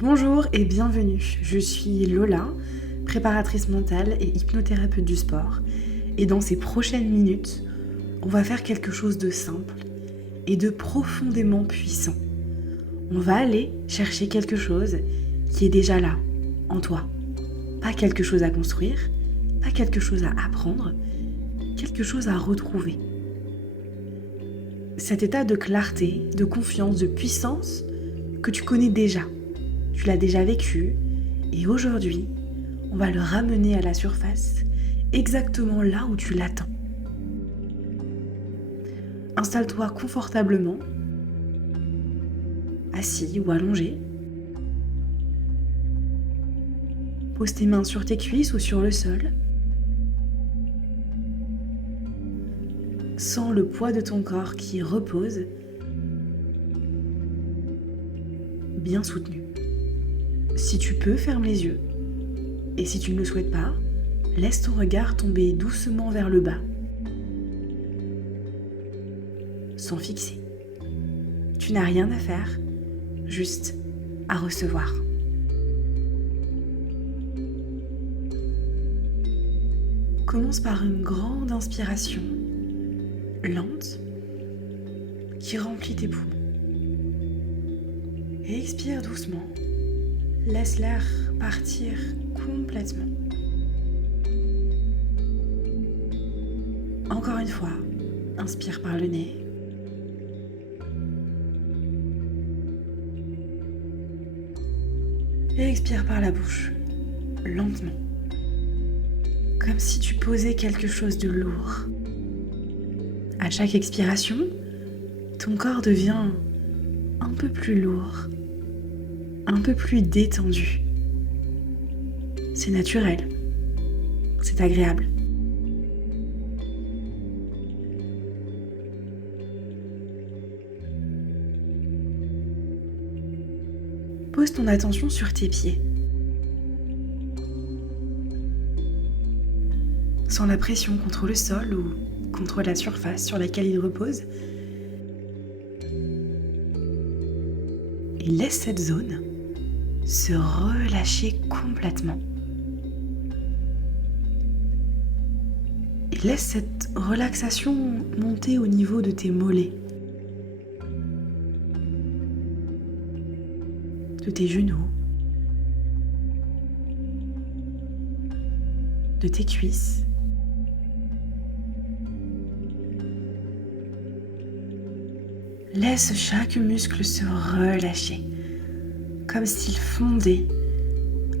Bonjour et bienvenue, je suis Lola, préparatrice mentale et hypnothérapeute du sport. Et dans ces prochaines minutes, on va faire quelque chose de simple et de profondément puissant. On va aller chercher quelque chose qui est déjà là, en toi. Pas quelque chose à construire, pas quelque chose à apprendre, quelque chose à retrouver. Cet état de clarté, de confiance, de puissance que tu connais déjà. Tu l'as déjà vécu et aujourd'hui, on va le ramener à la surface, exactement là où tu l'attends. Installe-toi confortablement, assis ou allongé. Pose tes mains sur tes cuisses ou sur le sol. Sens le poids de ton corps qui repose, bien soutenu. Si tu peux, ferme les yeux. Et si tu ne le souhaites pas, laisse ton regard tomber doucement vers le bas, sans fixer. Tu n'as rien à faire, juste à recevoir. Commence par une grande inspiration, lente, qui remplit tes poumons. Et expire doucement. Laisse l'air partir complètement. Encore une fois, inspire par le nez. Et expire par la bouche, lentement. Comme si tu posais quelque chose de lourd. À chaque expiration, ton corps devient un peu plus lourd, un peu plus détendu. C'est naturel, c'est agréable. Pose ton attention sur tes pieds. Sens la pression contre le sol ou contre la surface sur laquelle il repose. Et laisse cette zone se relâcher complètement. Et laisse cette relaxation monter au niveau de tes mollets, de tes genoux, de tes cuisses. Laisse chaque muscle se relâcher, comme s'il fondait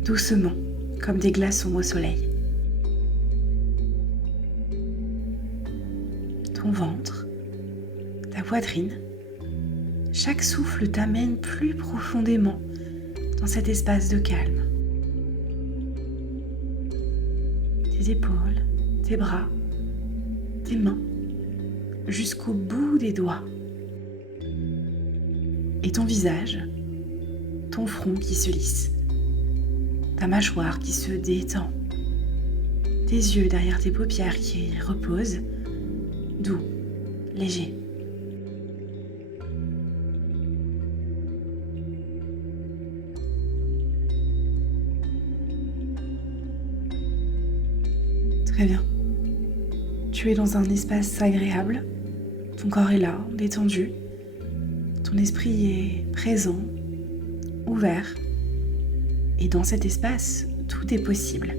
doucement, comme des glaçons au soleil. Ton ventre, ta poitrine, chaque souffle t'amène plus profondément dans cet espace de calme. Tes épaules, tes bras, tes mains, jusqu'au bout des doigts. Et ton visage, ton front qui se lisse, ta mâchoire qui se détend, tes yeux derrière tes paupières qui reposent, doux, légers. Très bien. Tu es dans un espace agréable, ton corps est là, détendu. Ton esprit est présent, ouvert, et dans cet espace, tout est possible.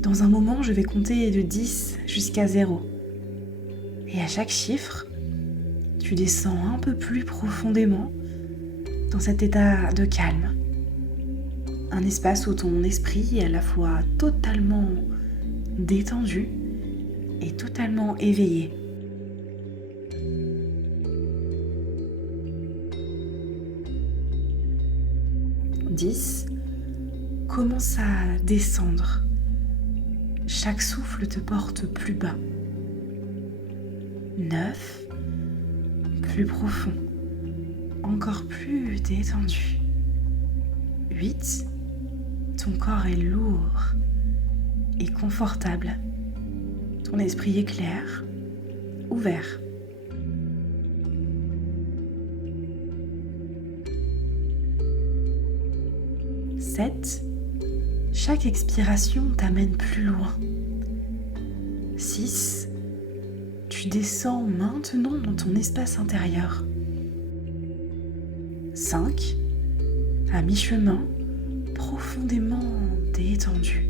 Dans un moment, je vais compter de 10 jusqu'à 0. Et à chaque chiffre, tu descends un peu plus profondément dans cet état de calme. Un espace où ton esprit est à la fois totalement détendu et totalement éveillé. 10, commence à descendre. Chaque souffle te porte plus bas. 9, plus profond, encore plus détendu. 8, ton corps est lourd et confortable. Ton esprit est clair, ouvert. 7. Chaque expiration t'amène plus loin. 6. Tu descends maintenant dans ton espace intérieur. 5. À mi-chemin, profondément détendu.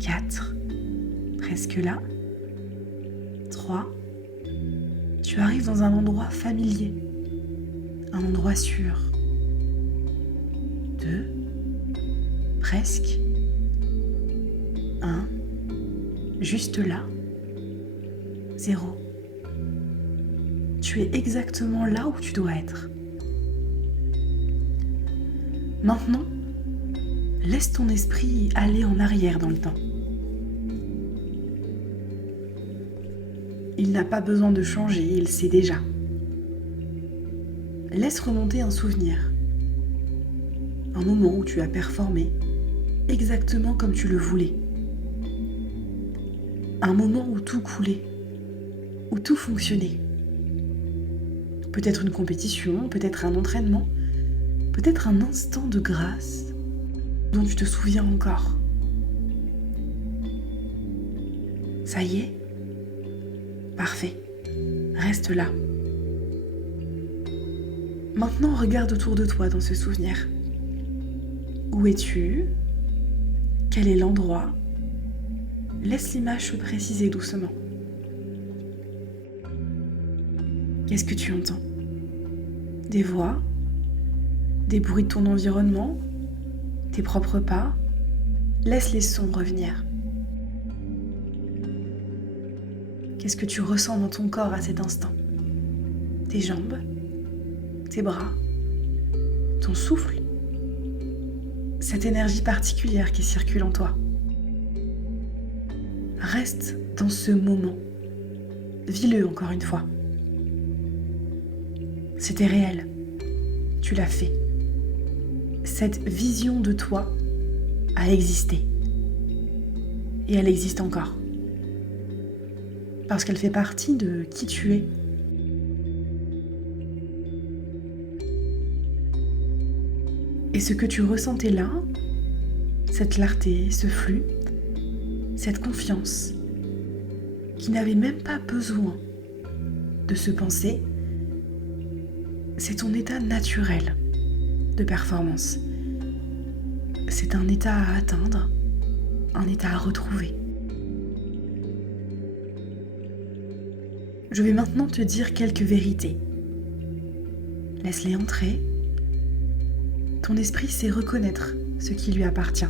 4. Presque là. 3. Tu arrives dans un endroit familier, un endroit sûr. 2. Presque. 1. Juste là. 0. Tu es exactement là où tu dois être. Maintenant, laisse ton esprit aller en arrière dans le temps. Il n'a pas besoin de changer, il sait déjà. Laisse remonter un souvenir. Un moment où tu as performé exactement comme tu le voulais. Un moment où tout coulait, où tout fonctionnait. Peut-être une compétition, peut-être un entraînement, peut-être un instant de grâce dont tu te souviens encore. Ça y est? Parfait. Reste là. Maintenant, regarde autour de toi dans ce souvenir. Où es-tu? Quel est l'endroit? Laisse l'image se préciser doucement. Qu'est-ce que tu entends? Des voix? Des bruits de ton environnement? Tes propres pas? Laisse les sons revenir. Qu'est-ce que tu ressens dans ton corps à cet instant? Tes jambes? Tes bras? Ton souffle? Cette énergie particulière qui circule en toi. Reste dans ce moment. Vis-le encore une fois. C'était réel. Tu l'as fait. Cette vision de toi a existé. Et elle existe encore. Parce qu'elle fait partie de qui tu es. Et ce que tu ressentais là, cette clarté, ce flux, cette confiance, qui n'avait même pas besoin de se penser, c'est ton état naturel de performance. C'est un état à atteindre, un état à retrouver. Je vais maintenant te dire quelques vérités. Laisse-les entrer. Ton esprit sait reconnaître ce qui lui appartient.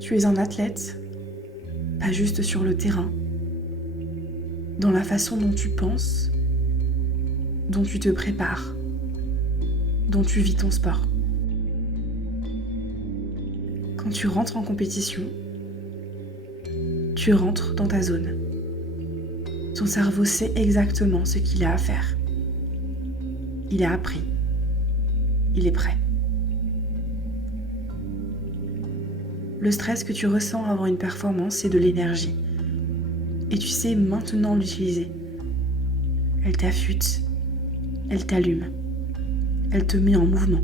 Tu es un athlète, pas juste sur le terrain, dans la façon dont tu penses, dont tu te prépares, dont tu vis ton sport. Quand tu rentres en compétition, tu rentres dans ta zone. Ton cerveau sait exactement ce qu'il a à faire. Il a appris. Il est prêt. Le stress que tu ressens avant une performance, c'est de l'énergie. Et tu sais maintenant l'utiliser. Elle t'affûte. Elle t'allume. Elle te met en mouvement.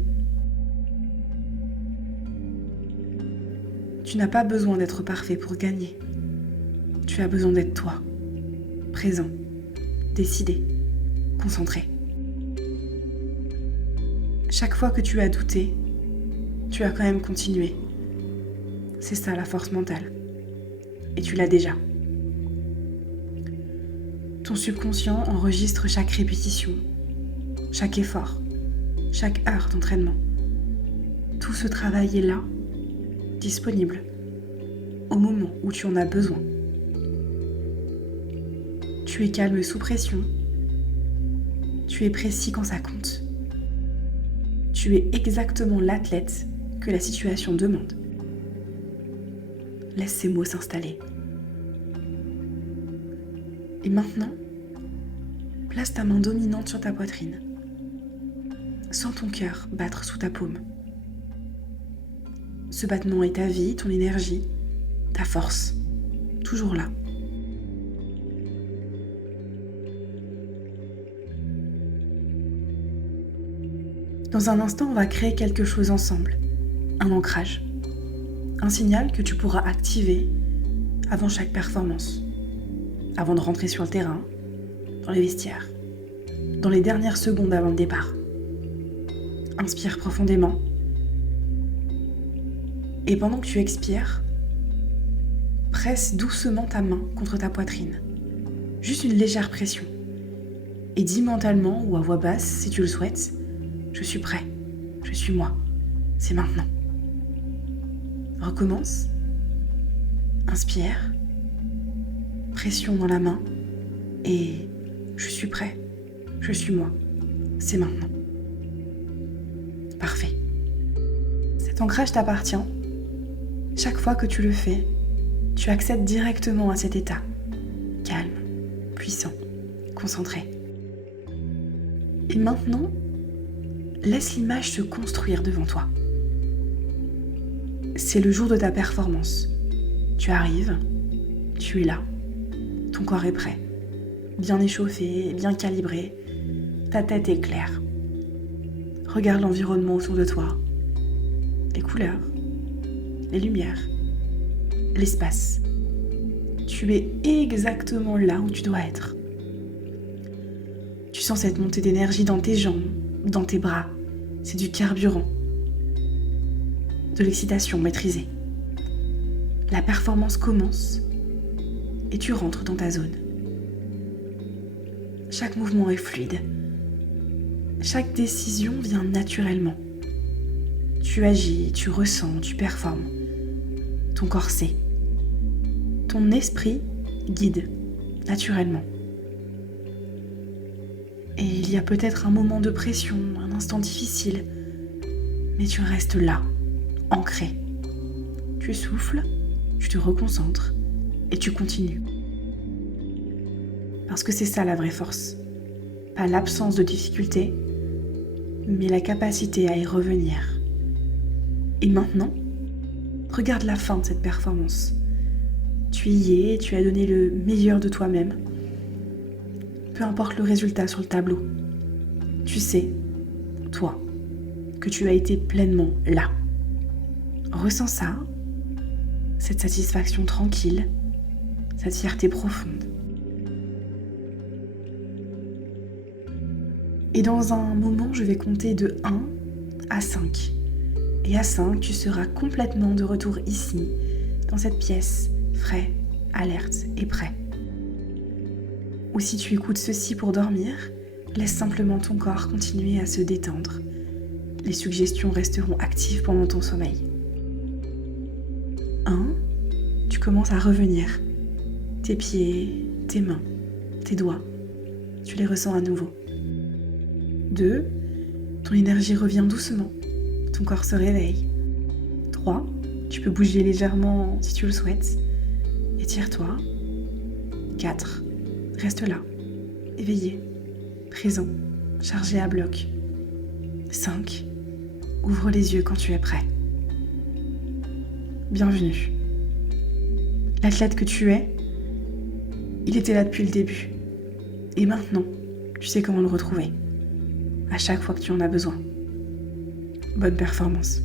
Tu n'as pas besoin d'être parfait pour gagner. Tu as besoin d'être toi, présent, décidé, concentré. Chaque fois que tu as douté, tu as quand même continué. C'est ça la force mentale. Et tu l'as déjà. Ton subconscient enregistre chaque répétition, chaque effort, chaque heure d'entraînement. Tout ce travail est là, disponible, au moment où tu en as besoin. Tu es calme sous pression. Tu es précis quand ça compte. Tu es exactement l'athlète que la situation demande. Laisse ces mots s'installer. Et maintenant, place ta main dominante sur ta poitrine. Sens ton cœur battre sous ta paume. Ce battement est ta vie, ton énergie, ta force, toujours là. Dans un instant, on va créer quelque chose ensemble. Un ancrage. Un signal que tu pourras activer avant chaque performance. Avant de rentrer sur le terrain, dans les vestiaires, dans les dernières secondes avant le départ. Inspire profondément. Et pendant que tu expires, presse doucement ta main contre ta poitrine. Juste une légère pression. Et dis mentalement ou à voix basse, si tu le souhaites, je suis prêt, je suis moi, c'est maintenant. Recommence. Inspire. Pression dans la main. Et je suis prêt, je suis moi, c'est maintenant. Parfait. Cet ancrage t'appartient. Chaque fois que tu le fais, tu accèdes directement à cet état. Calme, puissant, concentré. Et maintenant, laisse l'image se construire devant toi. C'est le jour de ta performance. Tu arrives, tu es là. Ton corps est prêt, bien échauffé, bien calibré. Ta tête est claire. Regarde l'environnement autour de toi. Les couleurs, les lumières, l'espace. Tu es exactement là où tu dois être. Tu sens cette montée d'énergie dans tes jambes, dans tes bras. C'est du carburant. De l'excitation maîtrisée. La performance commence et tu rentres dans ta zone. Chaque mouvement est fluide. Chaque décision vient naturellement. Tu agis, tu ressens, tu performes. Ton corps sait. Ton esprit guide naturellement. Et il y a peut-être un moment de pression, un instant difficile, mais tu restes là, ancré. Tu souffles, tu te reconcentres et tu continues. Parce que c'est ça la vraie force. Pas l'absence de difficulté, mais la capacité à y revenir. Et maintenant, regarde la fin de cette performance. Tu y es, tu as donné le meilleur de toi-même. Peu importe le résultat sur le tableau. Tu sais, toi, que tu as été pleinement là. Ressens ça, cette satisfaction tranquille, cette fierté profonde. Et dans un moment, je vais compter de 1 à 5. Et à 5, tu seras complètement de retour ici, dans cette pièce, frais, alerte et prêt. Ou si tu écoutes ceci pour dormir, laisse simplement ton corps continuer à se détendre. Les suggestions resteront actives pendant ton sommeil. 1, tu commences à revenir. Tes pieds, tes mains, tes doigts, tu les ressens à nouveau. 2, ton énergie revient doucement. Ton corps se réveille. 3, tu peux bouger légèrement si tu le souhaites. Étire-toi. 4, reste là, éveillé, présent, chargé à bloc. 5, ouvre les yeux quand tu es prêt. Bienvenue. L'athlète que tu es, il était là depuis le début. Et maintenant, tu sais comment le retrouver. À chaque fois que tu en as besoin. Bonne performance.